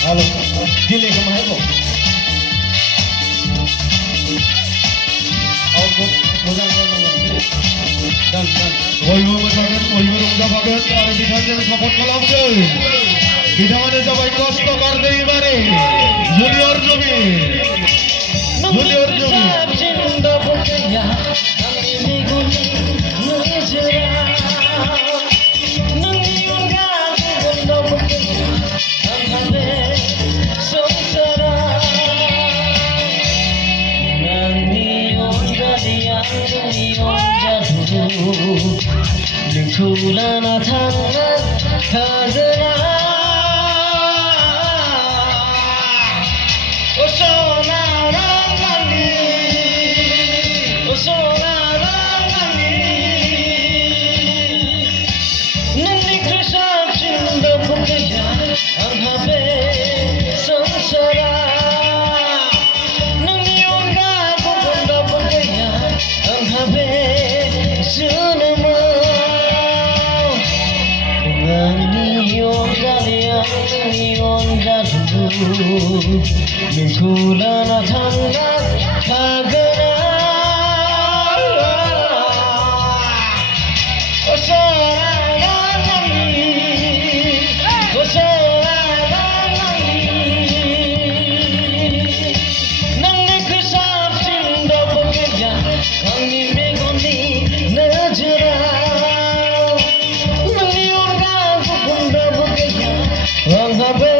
Halo, delay kemana itu? Output, dan বলবো মতন বলবো রোজা পাবেন আর বিধানের সাপোর্ট কলাম দেই বিধানে সবাই কষ্ট কর দেই বারে জুনিয়র জমি জিন্দা বকেয়া আমি বেগুনি নজরা নঙ্গি উঙ্গা জিন্দা বকেয়া আমাবে সংসারা নঙ্গি উঙ্গা দিয়া নঙ্গি উঙ্গা ধুরু লিখুলানা থাঙ্গা খাজরা ও সোনা Mingkulana thanga khagana osara nani nanne khusab chinda bokya kami megoni najra nangi orga gunda bokya ranghabe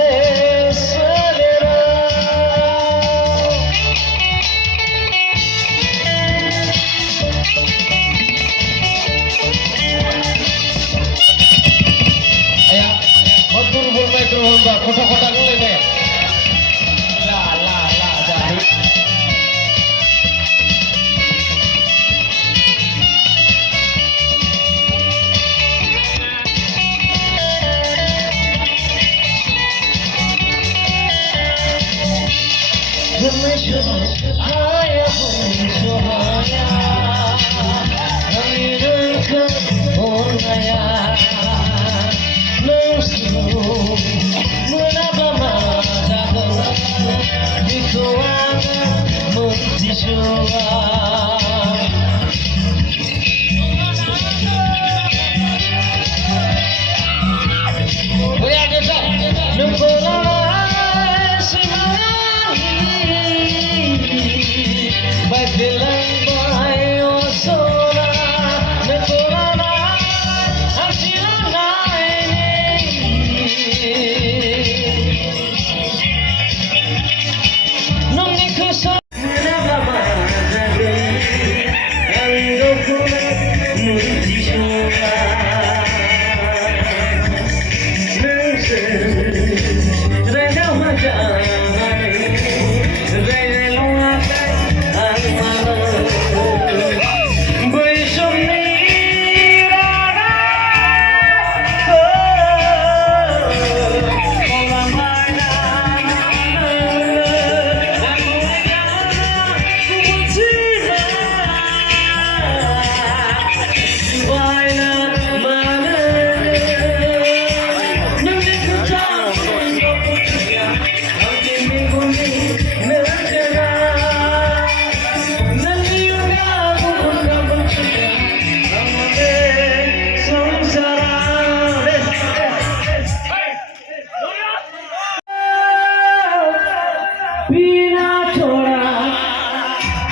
पीना छोड़ा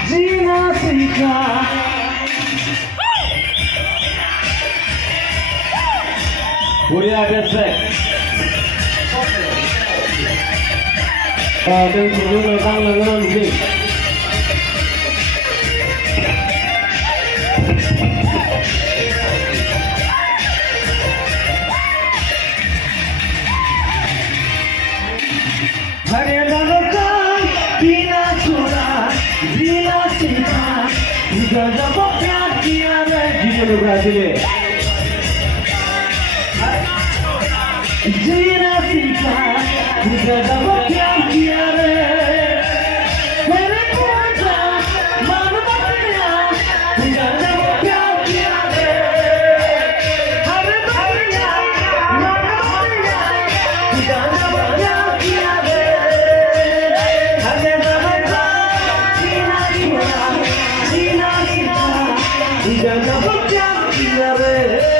जीना सीखा Korea get back. Đừng sử dụng lời tăng lời hơn gì. हरे रंग पीना छोड़ा जीना सीखा जब प्यार किया मैं जीना सीखा जब प्यार किया रे मेरे पूजा मन बदलिया जब प्यार किया रे हरे बदलिया मन बदलिया जब प्यार किया रे हरे बदलिया जीना छोड़ा जीना सीखा जब प्यार किया रे